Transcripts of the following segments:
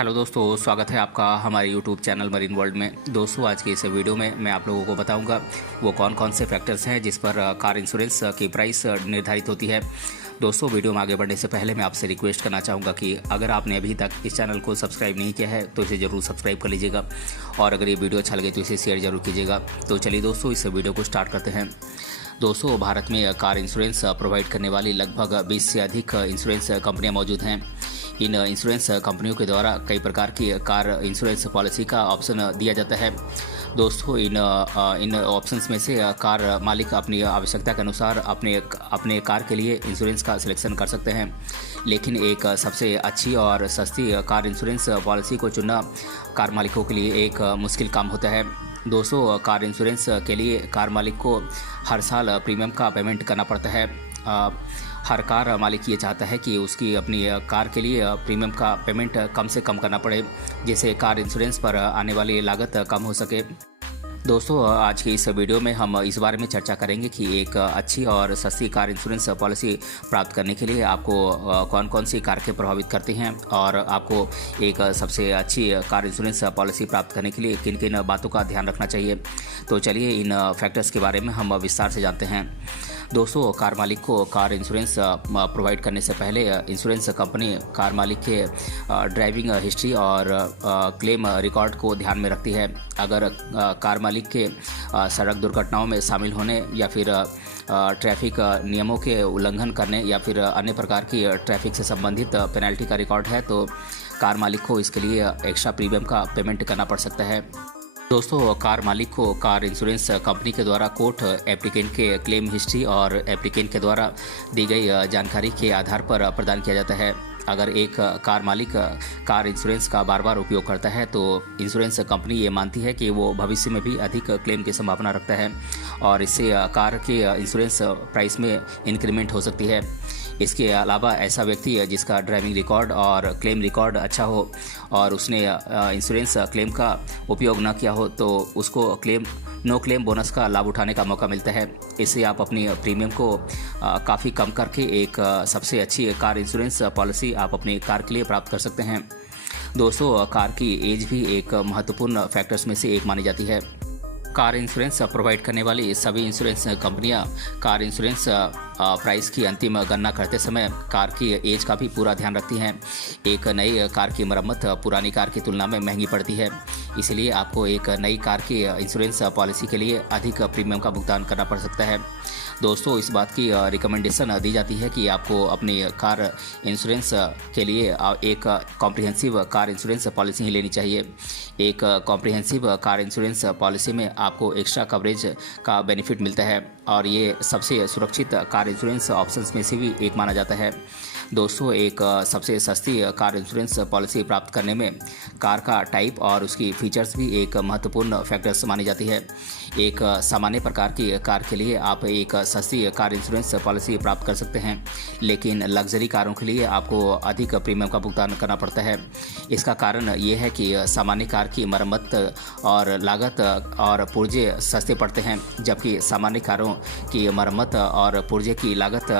Hello दोस्तों, स्वागत है आपका हमारे यूट्यूब चैनल मरीन वर्ल्ड में। दोस्तों, आज की इस वीडियो में मैं आप लोगों को बताऊंगा वो कौन कौन से फैक्टर्स हैं जिस पर कार इंश्योरेंस की प्राइस निर्धारित होती है। दोस्तों, वीडियो में आगे बढ़ने से पहले मैं आपसे रिक्वेस्ट करना चाहूँगा कि अगर आपने अभी तक इस चैनल को सब्सक्राइब नहीं किया है तो इसे ज़रूर सब्सक्राइब कर लीजिएगा और अगर ये वीडियो अच्छा लगे तो इसे शेयर जरूर कीजिएगा। तो चलिए दोस्तों, इस वीडियो को स्टार्ट करते हैं। दोस्तों, भारत में कार इंश्योरेंस प्रोवाइड करने वाली लगभग 20 से अधिक इंश्योरेंस कंपनियां मौजूद हैं। इन इंश्योरेंस कंपनियों के द्वारा कई प्रकार की कार इंश्योरेंस पॉलिसी का ऑप्शन दिया जाता है। दोस्तों, इन ऑप्शंस में से कार मालिक अपनी आवश्यकता के अनुसार अपने कार के लिए इंश्योरेंस का सिलेक्शन कर सकते हैं, लेकिन एक सबसे अच्छी और सस्ती कार इंश्योरेंस पॉलिसी को चुनना कार मालिकों के लिए एक मुश्किल काम होता है। दोस्तों, कार इंश्योरेंस के लिए कार मालिक को हर साल प्रीमियम का पेमेंट करना पड़ता है। हर कार मालिक ये चाहता है कि उसकी अपनी कार के लिए प्रीमियम का पेमेंट कम से कम करना पड़े, जिससे कार इंश्योरेंस पर आने वाली लागत कम हो सके। दोस्तों, आज की इस वीडियो में हम इस बारे में चर्चा करेंगे कि एक अच्छी और सस्ती कार इंश्योरेंस पॉलिसी प्राप्त करने के लिए आपको कौन कौन सी कारकें प्रभावित करती हैं और आपको एक सबसे अच्छी कार इंश्योरेंस पॉलिसी प्राप्त करने के लिए किन किन बातों का ध्यान रखना चाहिए। तो चलिए इन फैक्टर्स के बारे में हम विस्तार से जानते हैं। दोस्तों, कार मालिक को कार इंश्योरेंस प्रोवाइड करने से पहले इंश्योरेंस कंपनी कार मालिक के ड्राइविंग हिस्ट्री और क्लेम रिकॉर्ड को ध्यान में रखती है। अगर कार मालिक के सड़क दुर्घटनाओं में शामिल होने या फिर ट्रैफिक नियमों के उल्लंघन करने या फिर अन्य प्रकार की ट्रैफिक से संबंधित पेनल्टी का रिकॉर्ड है तो कार मालिक को इसके लिए एक्स्ट्रा प्रीमियम का पेमेंट करना पड़ सकता है। दोस्तों, कार मालिक को कार इंश्योरेंस कंपनी के द्वारा कोर्ट एप्लीकेंट के क्लेम हिस्ट्री और एप्लीकेंट के द्वारा दी गई जानकारी के आधार पर प्रदान किया जाता है। अगर एक कार मालिक कार इंश्योरेंस का बार बार उपयोग करता है तो इंश्योरेंस कंपनी ये मानती है कि वो भविष्य में भी अधिक क्लेम की संभावना रखता है और इससे कार के इंश्योरेंस प्राइस में इंक्रीमेंट हो सकती है। इसके अलावा ऐसा व्यक्ति जिसका ड्राइविंग रिकॉर्ड और क्लेम रिकॉर्ड अच्छा हो और उसने इंश्योरेंस क्लेम का उपयोग न किया हो तो उसको नो क्लेम बोनस का लाभ उठाने का मौका मिलता है। इससे आप अपनी प्रीमियम को काफ़ी कम करके एक सबसे अच्छी कार इंश्योरेंस पॉलिसी आप अपनी कार के लिए प्राप्त कर सकते हैं। दोस्तों, कार की एज भी एक महत्वपूर्ण फैक्टर्स में से एक मानी जाती है। कार इंश्योरेंस प्रोवाइड करने वाली सभी इंश्योरेंस कंपनियां कार इंश्योरेंस प्राइस की अंतिम गणना करते समय कार की एज का भी पूरा ध्यान रखती हैं। एक नई कार की मरम्मत पुरानी कार की तुलना में महंगी पड़ती है, इसलिए आपको एक नई कार की इंश्योरेंस पॉलिसी के लिए अधिक प्रीमियम का भुगतान करना पड़ सकता है। दोस्तों, इस बात की रिकमेंडेशन दी जाती है कि आपको अपनी कार इंश्योरेंस के लिए एक कॉम्प्रिहेंसिव कार इंश्योरेंस पॉलिसी ही लेनी चाहिए। एक कॉम्प्रिहेंसिव कार इंश्योरेंस पॉलिसी में आपको एक्स्ट्रा कवरेज का बेनिफिट मिलता है और ये सबसे सुरक्षित कार इंश्योरेंस ऑप्शंस में से भी एक माना जाता है। दोस्तों, एक सबसे सस्ती कार इंश्योरेंस पॉलिसी प्राप्त करने में कार का टाइप और उसकी फीचर्स भी एक महत्वपूर्ण फैक्टर्स मानी जाती है। एक सामान्य प्रकार की कार के लिए आप एक सस्ती कार इंश्योरेंस पॉलिसी प्राप्त कर सकते हैं, लेकिन लग्जरी कारों के लिए आपको अधिक प्रीमियम का भुगतान करना पड़ता है। इसका कारण ये है कि सामान्य कार की मरम्मत और लागत और पुर्जे सस्ते पड़ते हैं, जबकि सामान्य कारों की मरम्मत और पुर्जे की लागत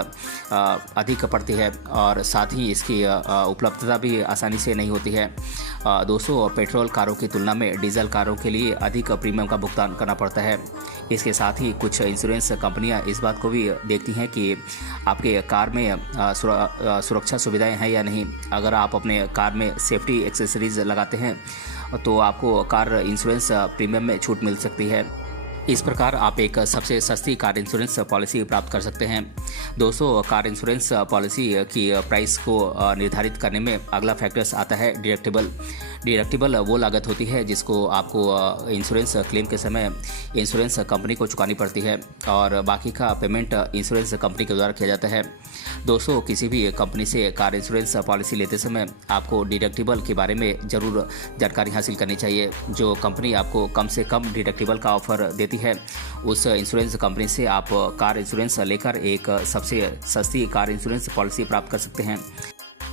अधिक पड़ती है और साथ ही इसकी उपलब्धता भी आसानी से नहीं होती है। दोस्तों, पेट्रोल कारों की तुलना में डीजल कारों के लिए अधिक प्रीमियम का भुगतान करना पड़ता है। इसके साथ ही कुछ इंश्योरेंस कंपनियां इस बात को भी देखती हैं कि आपके कार में सुरक्षा सुविधाएं हैं या नहीं। अगर आप अपने कार में सेफ्टी एक्सेसरीज लगाते हैं तो आपको कार इंश्योरेंस प्रीमियम में छूट मिल सकती है। इस प्रकार आप एक सबसे सस्ती कार इंश्योरेंस पॉलिसी प्राप्त कर सकते हैं। दोस्तों, कार इंश्योरेंस पॉलिसी की प्राइस को निर्धारित करने में अगला फैक्टर्स आता है डिडक्टिबल वो लागत होती है जिसको आपको इंश्योरेंस क्लेम के समय इंश्योरेंस कंपनी को चुकानी पड़ती है और बाकी का पेमेंट इंश्योरेंस कंपनी के द्वारा किया जाता है। दोस्तों, किसी भी कंपनी से कार इंश्योरेंस पॉलिसी लेते समय आपको डिडक्टिबल के बारे में ज़रूर जानकारी हासिल करनी चाहिए। जो कंपनी आपको कम से कम डिडक्टिबल का ऑफर देती है उस इंश्योरेंस कंपनी से आप कार इंश्योरेंस लेकर एक सबसे सस्ती कार इंश्योरेंस पॉलिसी प्राप्त कर सकते हैं।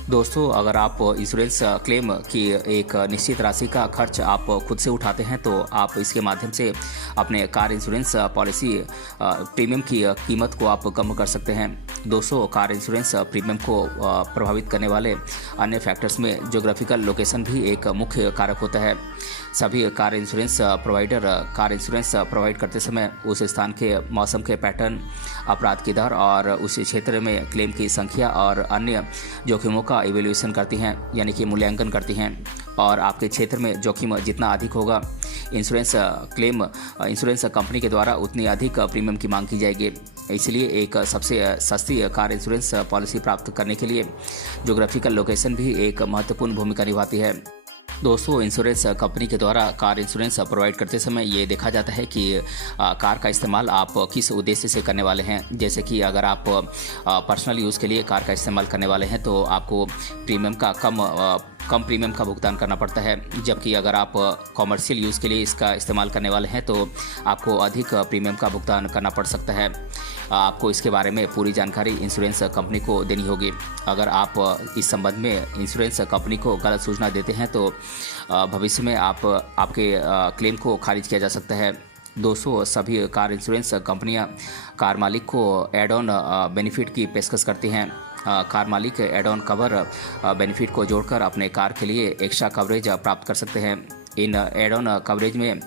दोस्तों, अगर आप इंश्योरेंस क्लेम की एक निश्चित राशि का खर्च आप खुद से उठाते हैं तो आप इसके माध्यम से अपने कार इंश्योरेंस पॉलिसी प्रीमियम की कीमत को आप कम कर सकते हैं। दोस्तों, कार इंश्योरेंस प्रीमियम को प्रभावित करने वाले अन्य फैक्टर्स में ज्योग्राफिकल लोकेशन भी एक मुख्य कारक होता है। सभी car insurance provider car insurance provide करते समय उस स्थान के मौसम के पैटर्न, अपराध की दर और उस क्षेत्र में क्लेम की संख्या और अन्य जोखिमों का इवैल्यूएशन करती हैं, यानी कि मूल्यांकन करती हैं। और आपके क्षेत्र में जोखिम जितना अधिक होगा, इंश्योरेंस कंपनी के द्वारा उतनी अधिक प्रीमियम की मांग की जाएगी। इसलिए एक सबसे सस्ती कार इंश्योरेंस पॉलिसी प्राप्त करने के लिए ज्योग्राफिकल लोकेशन भी एक महत्वपूर्ण भूमिका निभाती है। दोस्तों, इंश्योरेंस कंपनी के द्वारा कार इंश्योरेंस प्रोवाइड करते समय ये देखा जाता है कि कार का इस्तेमाल आप किस उद्देश्य से करने वाले हैं। जैसे कि अगर आप पर्सनल यूज़ के लिए कार का इस्तेमाल करने वाले हैं तो आपको प्रीमियम का कम प्रीमियम का भुगतान करना पड़ता है, जबकि अगर आप कॉमर्शियल यूज़ के लिए इसका इस्तेमाल करने वाले हैं तो आपको अधिक प्रीमियम का भुगतान करना पड़ सकता है। आपको इसके बारे में पूरी जानकारी इंश्योरेंस कंपनी को देनी होगी। अगर आप इस संबंध में इंश्योरेंस कंपनी को गलत सूचना देते हैं तो भविष्य में आपके क्लेम को खारिज किया जा सकता है। दोस्तों, सभी कार इंश्योरेंस कंपनियां कार मालिक को एड ऑन बेनिफिट की पेशकश करती हैं। कार मालिक एड ऑन कवर बेनिफिट को जोड़कर अपने कार के लिए एक्स्ट्रा कवरेज प्राप्त कर सकते हैं। इन एड ऑन कवरेज में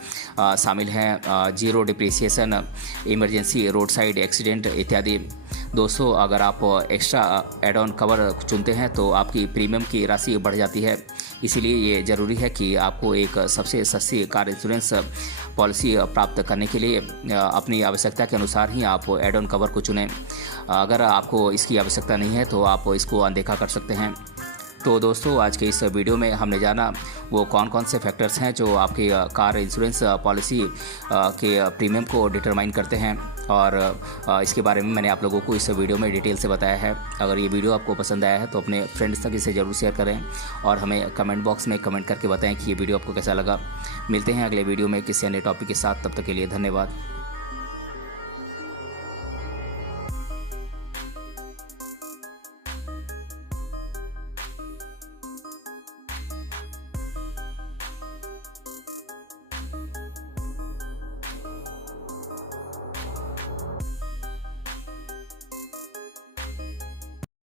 शामिल हैं zero depreciation, emergency, road side accident इत्यादि। दोस्तों, अगर आप एक्स्ट्रा एड ऑन कवर चुनते हैं तो आपकी प्रीमियम की राशि बढ़ जाती है। इसीलिए ये ज़रूरी है कि आपको एक सबसे सस्ती कार इंश्योरेंस पॉलिसी प्राप्त करने के लिए अपनी आवश्यकता के अनुसार ही आप एड ऑन कवर को चुनें। अगर आपको इसकी आवश्यकता नहीं है तो आप इसको अनदेखा कर सकते हैं। तो दोस्तों, आज के इस वीडियो में हमने जाना वो कौन कौन से फैक्टर्स हैं जो आपकी कार इंश्योरेंस पॉलिसी के प्रीमियम को डिटरमाइन करते हैं, और इसके बारे में मैंने आप लोगों को इस वीडियो में डिटेल से बताया है। अगर ये वीडियो आपको पसंद आया है तो अपने फ्रेंड्स तक इसे ज़रूर शेयर करें और हमें कमेंट बॉक्स में कमेंट करके बताएं कि ये वीडियो आपको कैसा लगा। मिलते हैं अगले वीडियो में किसी अन्य टॉपिक के साथ। तब तक के लिए धन्यवाद।